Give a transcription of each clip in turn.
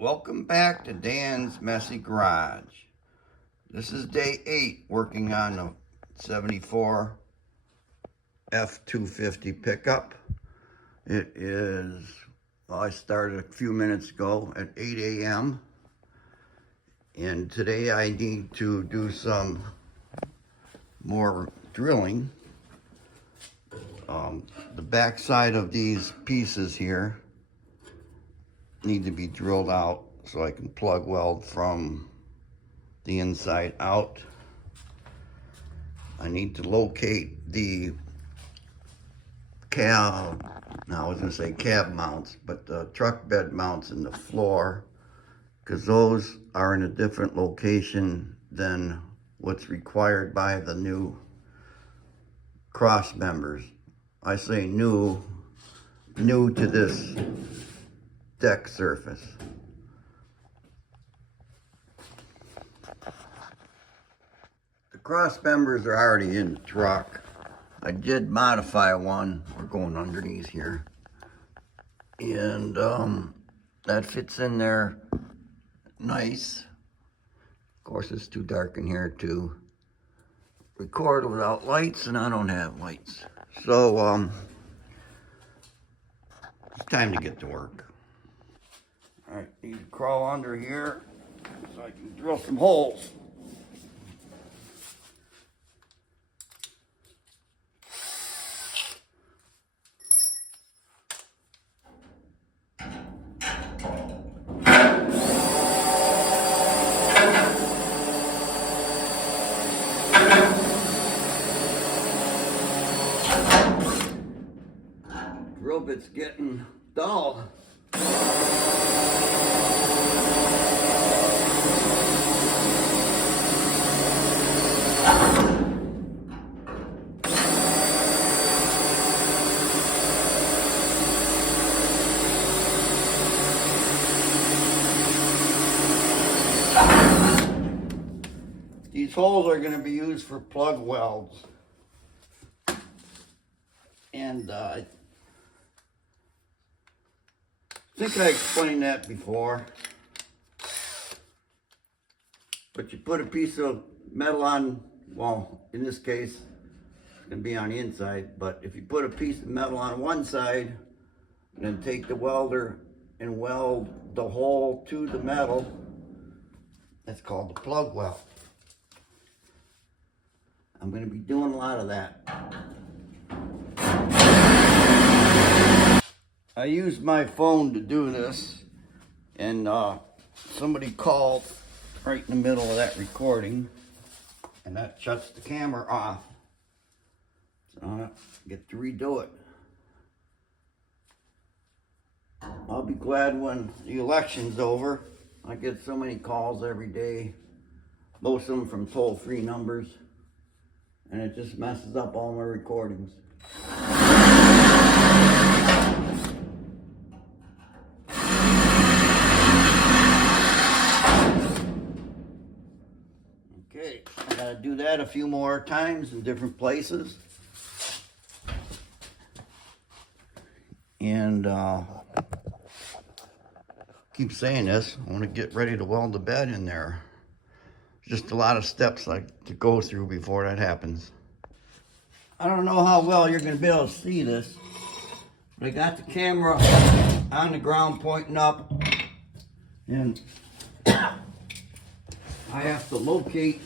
Welcome back to Dan's Messy Garage. This is day 8 working on the 74 F250 pickup. It is, well, I started a few minutes ago at 8 a.m. and today I need to do some more drilling. The back side of these pieces here need to be drilled out so I can plug weld from the inside out. I need to locate the cab, now I was going to say cab mounts, but the truck bed mounts in the floor, because those are in a different location than what's required by the new cross members. I say new to this deck surface. The cross members are already in the truck. I did modify one. We're going underneath here. And that fits in there nice. Of course, it's too dark in here to record without lights, and I don't have lights. So, it's time to get to work. All right, need to crawl under here so I can drill some holes. Drill bit's getting dull. These holes are going to be used for plug welds. And I think I explained that before. But you put a piece of metal on, well, in this case, it's going to be on the inside. But if you put a piece of metal on one side, and then take the welder and weld the hole to the metal, that's called the plug weld. I'm going to be doing a lot of that. I used my phone to do this, and somebody called right in the middle of that recording, and that shuts the camera off. So I get to redo it. I'll be glad when the election's over. I get so many calls every day, most of them from toll-free numbers, and it just messes up all my recordings. Okay, I gotta do that a few more times in different places. And keep saying this, I want to get ready to weld the bed in there. Just a lot of steps like to go through before that happens. I don't know how well you're going to be able to see this, but I got the camera on the ground pointing up, and I have to locate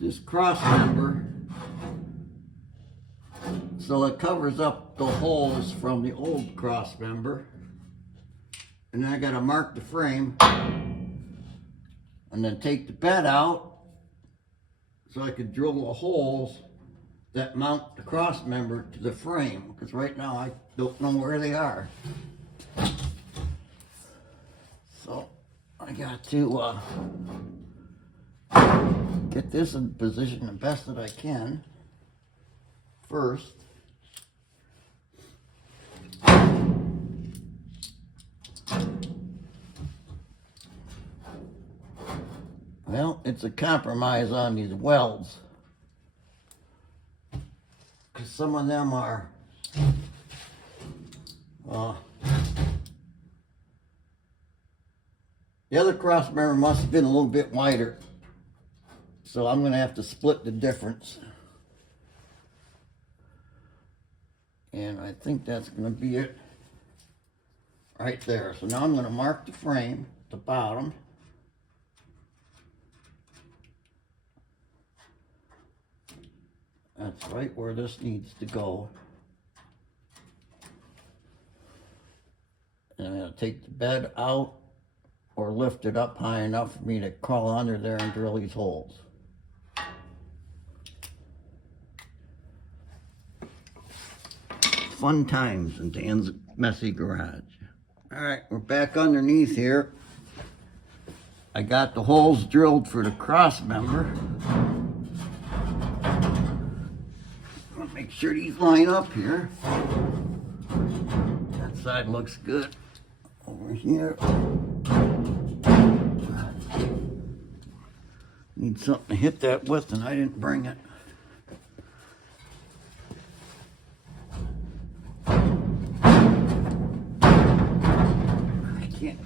this cross member so it covers up the holes from the old cross member. And then I got to mark the frame and then take the bed out so I could drill the holes that mount the cross member to the frame, because right now I don't know where they are. So I got to get this in position the best that I can first. Well, it's a compromise on these welds, because some of them are The other cross member must have been a little bit wider. So I'm going to have to split the difference. And I think that's going to be it right there. So now I'm going to mark the frame, the bottom. That's right where this needs to go. And I'm going to take the bed out or lift it up high enough for me to crawl under there and drill these holes. Fun times in Dan's messy garage. All right, we're back underneath here. I got the holes drilled for the cross member. I'll make sure these line up here. That side looks good. Over here. Need something to hit that with, and I didn't bring it. I can't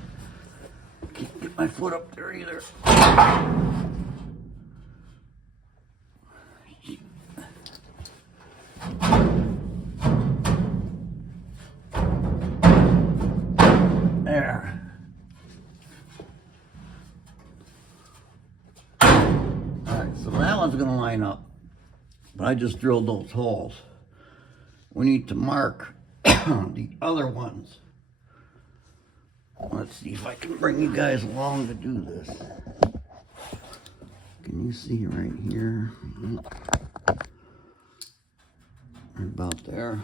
get my foot up there either. There. Alright, so that one's going to line up. But I just drilled those holes. We need to mark the other ones. Let's see if I can bring you guys along to do this. Can you see right here? Right about there.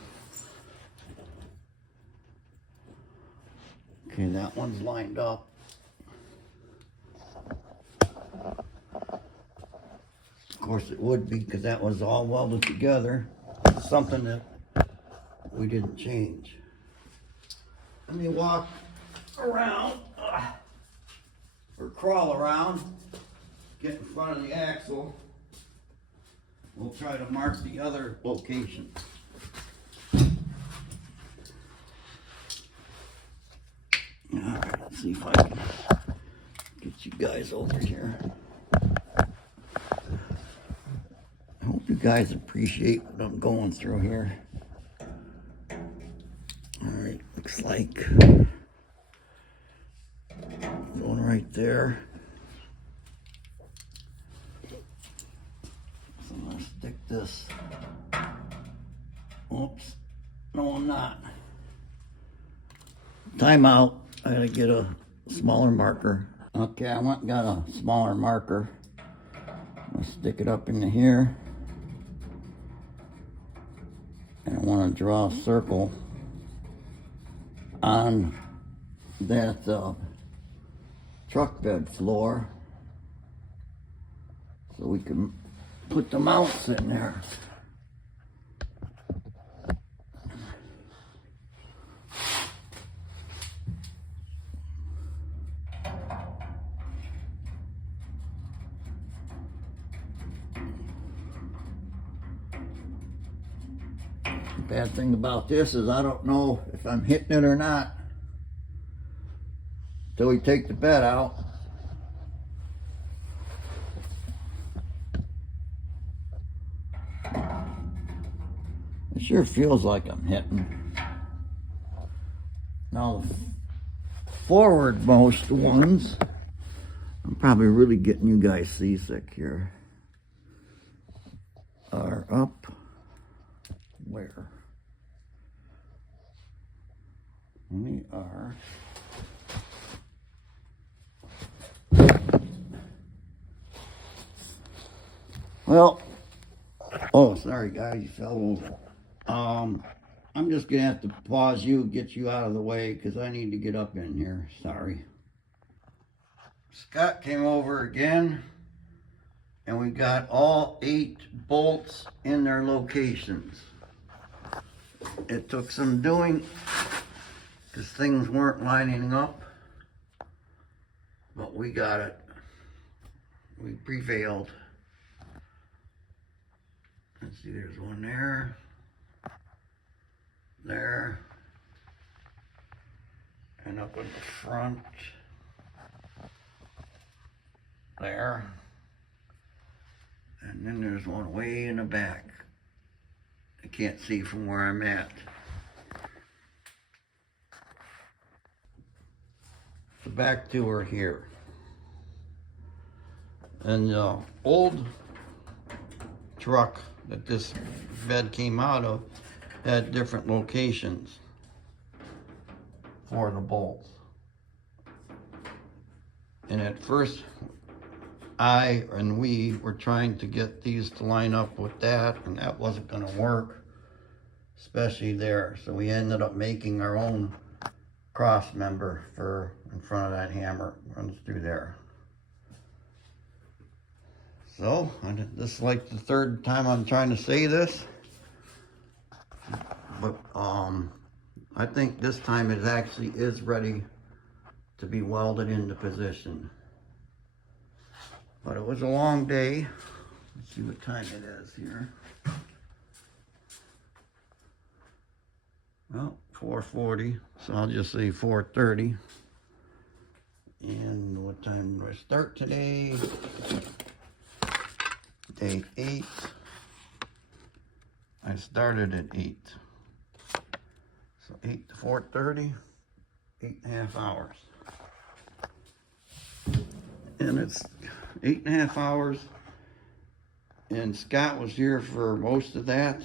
Okay, that one's lined up. Of course it would be, because that was all welded together. Something that we didn't change. Let me walk around, or crawl around, get in front of the axle. We'll try to mark the other location. Alright, let's see if I can get you guys over here. I hope you guys appreciate what I'm going through here. Alright, looks like going right there. So I'm going to stick this. Oops. No, I'm not. Time out. I gotta get a smaller marker. Okay, I went and got a smaller marker. I'm gonna stick it up into here. And I want to draw a circle on that truck bed floor so we can put the mounts in there. The bad thing about this is I don't know if I'm hitting it or not till we take the bed out. It sure feels like I'm hitting. Now the forwardmost ones, I'm probably really getting you guys seasick here, are up where? We are well, oh sorry guys, you fell over. I'm just gonna have to pause you, get you out of the way, because I need to get up in here. Sorry. Scott came over again, and we got all 8 bolts in their locations. It took some doing, because things weren't lining up, but we got it. We prevailed. Let's see, there's one there. There, and up in the front. there. And then there's one way in the back. I can't see from where I'm at. The back two are here. And the old truck that this bed came out of had different locations for the bolts. And at first, I and we were trying to get these to line up with that, and that wasn't going to work, especially there. So we ended up making our own cross member for in front of that hammer, runs through there. So this is like the third time I'm trying to say this, but I think this time it actually is ready to be welded into position. But it was a long day. Let's see what time it is here. Well, 4:40, so I'll just say 4:30. And what time do I start today? Day 8. I started at 8. So 8 to 4:30, 8.5 hours. And it's 8.5 hours. And Scott was here for most of that.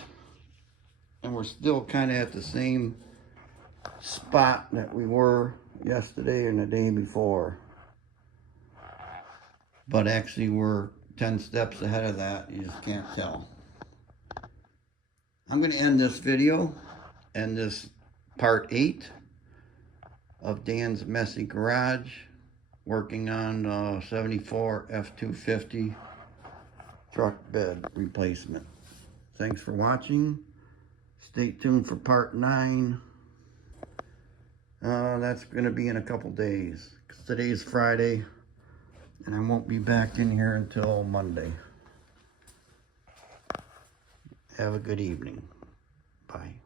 And we're still kind of at the same spot that we were yesterday and the day before. But actually we're 10 steps ahead of that. You just can't tell. I'm going to end this video and this part 8 of Dan's Messy Garage, working on 74 F250 truck bed replacement. Thanks for watching. Stay tuned for part 9. That's going to be in a couple days. 'Cause today's Friday, and I won't be back in here until Monday. Have a good evening. Bye.